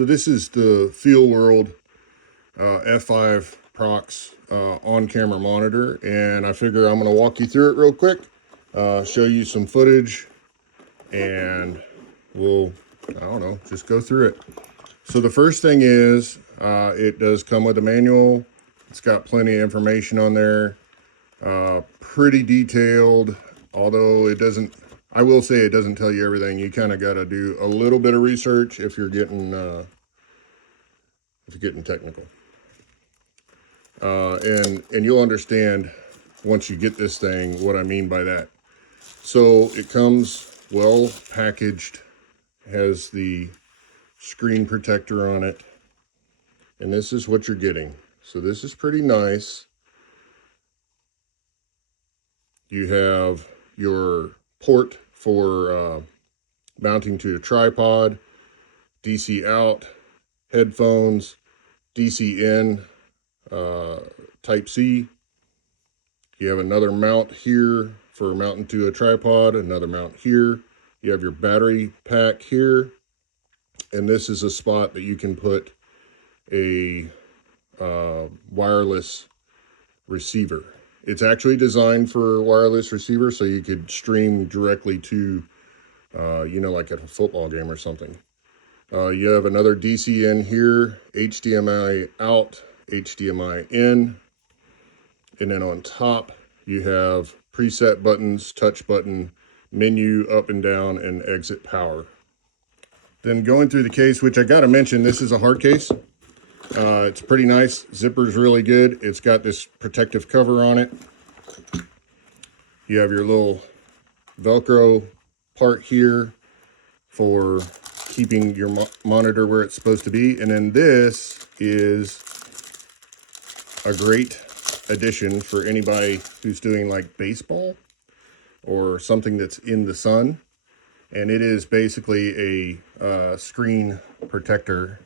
So this is the FEELWORLD F5 ProX on-camera monitor, and I figure I'm going to walk you through it real quick, show you some footage, and we'll, I don't know, just go through it. So the first thing is, it does come with a manual. It's got plenty of information on there, pretty detailed, although it doesn't, I will say it doesn't tell you everything. You kind of got to do a little bit of research if you're getting technical. And you'll understand once you get this thing what I mean by that. So it comes well packaged, has the screen protector on it, and this is what you're getting. So this is pretty nice. You have your port for mounting to a tripod, DC out, headphones, DC in, Type C. You have another mount here for mounting to a tripod, another mount here. You have your battery pack here, and this is a spot that you can put a wireless receiver. It's actually designed for wireless receiver, so you could stream directly to, you know, like at a football game or something. You have another DC in here, HDMI out, HDMI in, and then on top you have preset buttons, touch button, menu up and down, and exit power. Then going through the case, which I gotta mention, this is a hard case. It's pretty nice. Zipper's really good. It's got this protective cover on it. You have your little Velcro part here for keeping your monitor where it's supposed to be. And then this is a great addition for anybody who's doing like baseball or something that's in the sun. And it is basically a screen protector.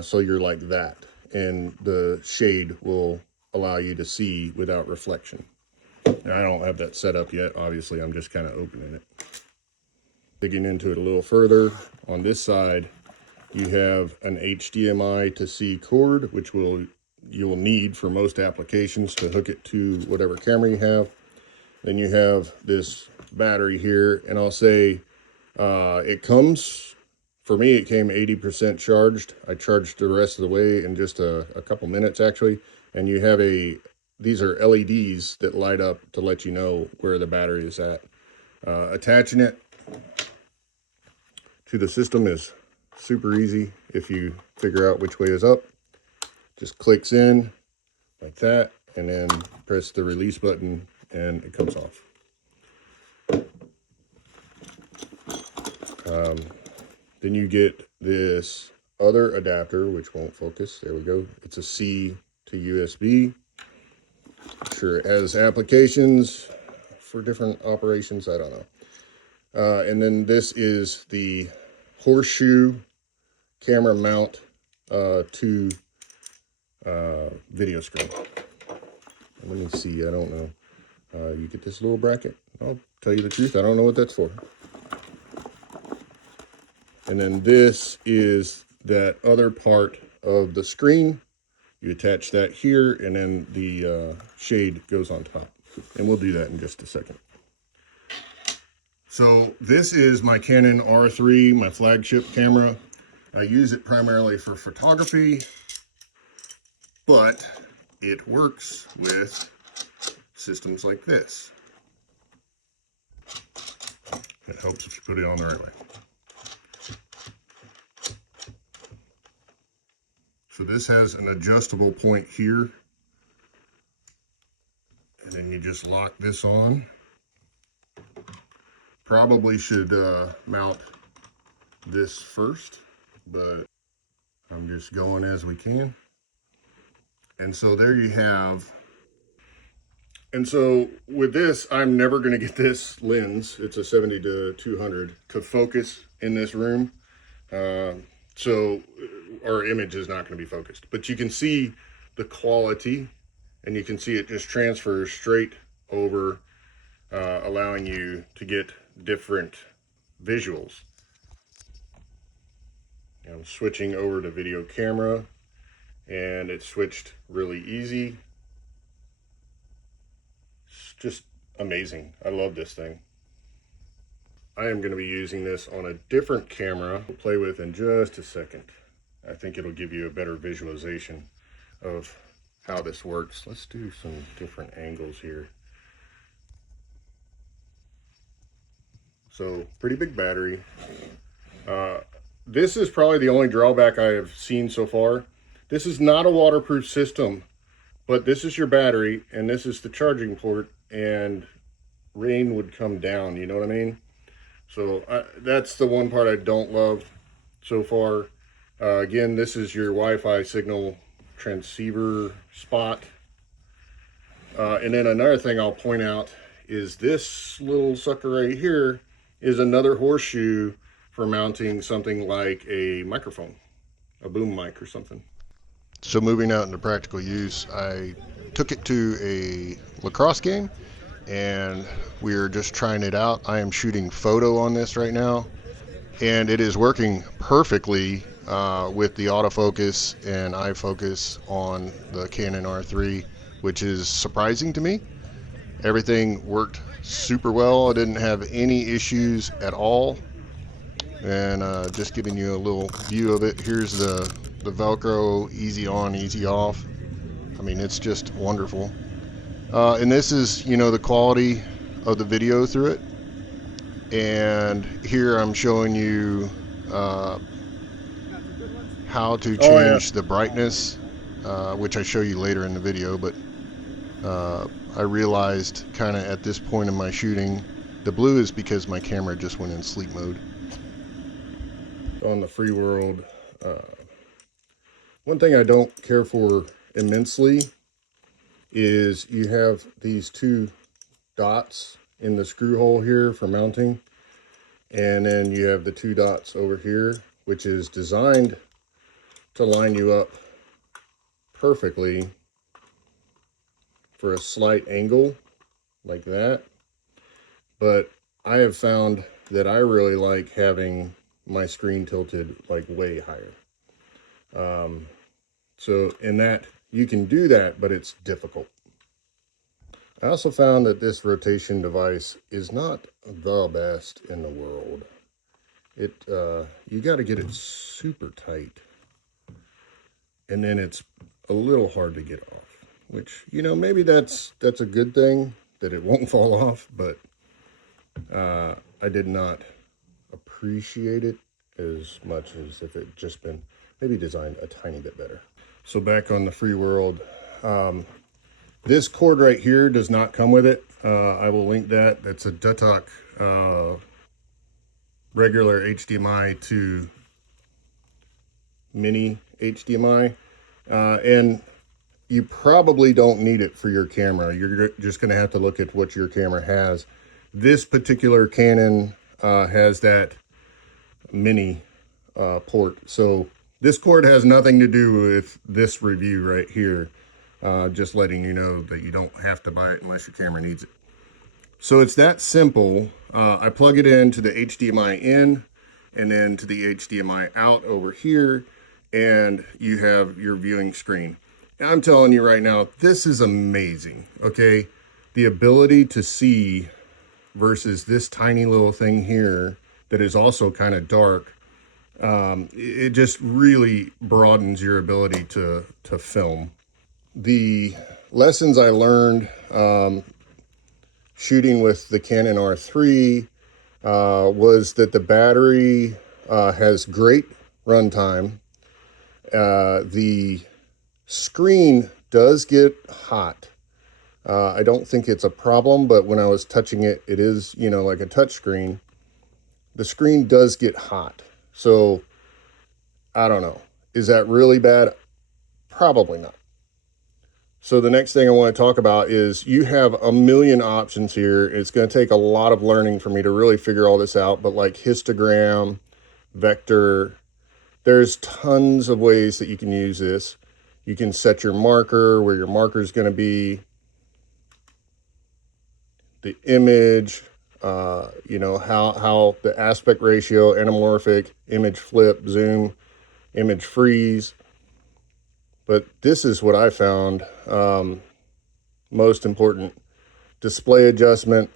So you're like that, and the shade will allow you to see without reflection. Now, I don't have that set up yet. Obviously, I'm just kind of opening it. Digging into it a little further, on this side, you have an HDMI to C cord, which you will need for most applications to hook it to whatever camera you have. Then you have this battery here, and I'll say it comes, for me, it came 80% charged. I charged the rest of the way in just a couple minutes, actually. And you have these are LEDs that light up to let you know where the battery is at. Attaching it to the system is super easy if you figure out which way is up. Just clicks in like that, and then press the release button, and it comes off. Then you get this other adapter, which won't focus. There we go. It's a C to USB. Sure, it has applications for different operations. I don't know. And then this is the horseshoe camera mount to video screen. Let me see. I don't know. You get this little bracket. I'll tell you the truth. I don't know what that's for. And then this is that other part of the screen. You attach that here, and then the shade goes on top. And we'll do that in just a second. So this is my Canon R3, my flagship camera. I use it primarily for photography, but it works with systems like this. It helps if you put it on the right way. So this has an adjustable point here, and then you just lock this on. Probably should mount this first, but I'm just going as we can. And so there you have. And so with this, I'm never going to get this lens, it's a 70-200, to focus in this room. So our image is not going to be focused, but you can see the quality, and you can see it just transfers straight over, allowing you to get different visuals. I'm switching over to video camera, and it switched really easy. It's just amazing. I love this thing. I am going to be using this on a different camera we'll play with in just a second. I think it'll give you a better visualization of how this works. Let's do some different angles here. So pretty big battery. This is probably the only drawback I have seen so far. This is not a waterproof system, but this is your battery and this is the charging port, and rain would come down, you know what I mean? So that's the one part I don't love so far. Again, this is your Wi-Fi signal transceiver spot. And then another thing I'll point out is this little sucker right here is another horseshoe for mounting something like a microphone, a boom mic or something. So moving out into practical use, I took it to a lacrosse game and we're just trying it out. I am shooting photo on this right now, and it is working perfectly with the autofocus and eye focus on the Canon R3, which is surprising to me. Everything worked super well. I didn't have any issues at all. And just giving you a little view of it. Here's the Velcro, easy on, easy off. I mean, it's just wonderful. And this is, you know, the quality of the video through it. And here I'm showing you how to change the brightness, which I show you later in the video. But I realized kind of at this point in my shooting, the blue is because my camera just went in sleep mode. On the FEELWORLD, one thing I don't care for immensely is you have these two dots in the screw hole here for mounting, and then you have the two dots over here, which is designed to line you up perfectly for a slight angle like that. But I have found that I really like having my screen tilted like way higher. So in that, you can do that, but it's difficult. I also found that this rotation device is not the best in the world. You got to get it super tight, and then it's a little hard to get off, which, you know, maybe that's a good thing that it won't fall off, but I did not appreciate it as much as if it just been maybe designed a tiny bit better. So back on the FEELWORLD, this cord right here does not come with it. I will link that. That's a Dutok regular HDMI to mini HDMI, and you probably don't need it for your camera. You're just going to have to look at what your camera has. This particular Canon has that mini port, so this cord has nothing to do with this review right here. Just letting you know that you don't have to buy it unless your camera needs it. So it's that simple. I plug it into the HDMI in and then to the HDMI out over here, and you have your viewing screen. And I'm telling you right now, this is amazing, okay? The ability to see versus this tiny little thing here that is also kind of dark, it just really broadens your ability to film. The lessons I learned shooting with the Canon R3 was that the battery has great runtime. The screen does get hot. I don't think it's a problem, but when I was touching it, it is, you know, like a touch screen. The screen does get hot. So I don't know. Is that really bad? Probably not. So the next thing I want to talk about is you have a million options here. It's going to take a lot of learning for me to really figure all this out, but like histogram, vector, there's tons of ways that you can use this. You can set your marker, where your marker is going to be, the image, you know, how the aspect ratio, anamorphic, image flip, zoom. image freeze. But this is what I found most important: display adjustment.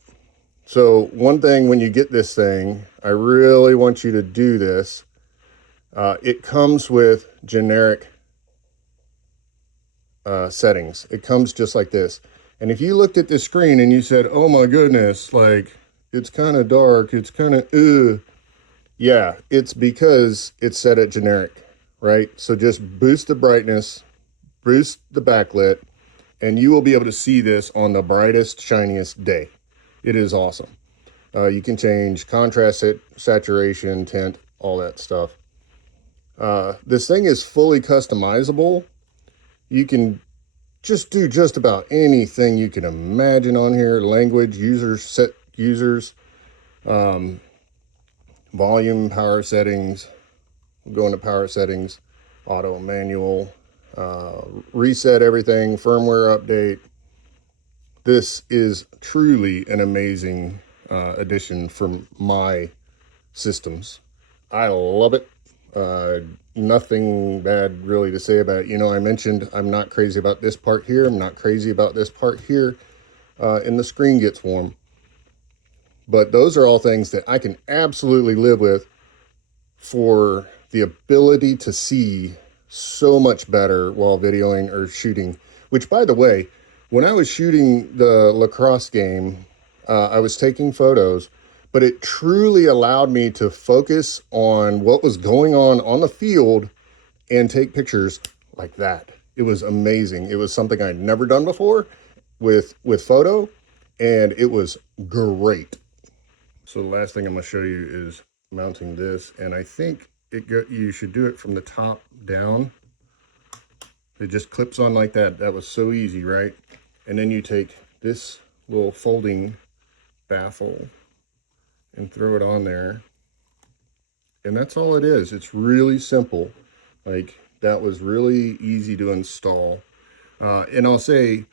So one thing, when you get this thing, I really want you to do this. It comes with generic settings. It comes just like this. And if you looked at this screen and you said, oh my goodness, like it's kind of dark, it's kind of yeah, it's because it's set at generic, right? So just boost the brightness, boost the backlit, and you will be able to see this on the brightest, shiniest day. It is awesome. You can change contrast, saturation, tint, all that stuff. This thing is fully customizable. You can just do just about anything you can imagine on here. Language, users, set users, volume, power settings. We'll go into power settings, auto, manual, reset everything, firmware update. This is truly an amazing addition from my systems. I love it. Nothing bad really to say about it. You know, I mentioned I'm not crazy about this part here. I'm not crazy about this part here. And the screen gets warm. But those are all things that I can absolutely live with for the ability to see so much better while videoing or shooting. Which, by the way, when I was shooting the lacrosse game, I was taking photos, but it truly allowed me to focus on what was going on the field and take pictures like that. It was amazing. It was something I'd never done before with photo, and it was great. So the last thing I'm going to show you is mounting this, and I think you should do it from the top down. It just clips on like that. That was so easy, right? And then you take this little folding baffle and throw it on there. And that's all it is. It's really simple. Like, that was really easy to install. And I'll say,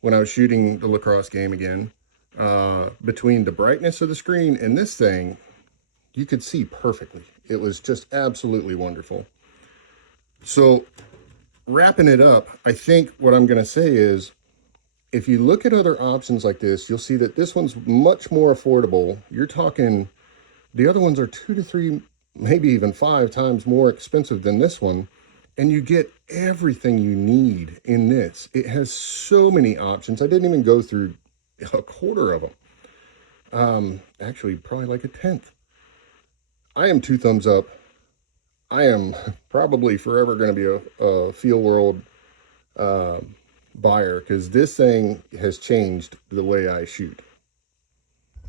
when I was shooting the lacrosse game again, between the brightness of the screen and this thing, you could see perfectly. It was just absolutely wonderful. So wrapping it up, I think what I'm going to say is, if you look at other options like this, you'll see that this one's much more affordable. You're talking, the other ones are 2 to 3, maybe even 5 times more expensive than this one. And you get everything you need in this. It has so many options. I didn't even go through a quarter of them. Actually, probably like a 10th. I am 2 thumbs up. I am probably forever going to be a FEELWORLD buyer, because this thing has changed the way I shoot.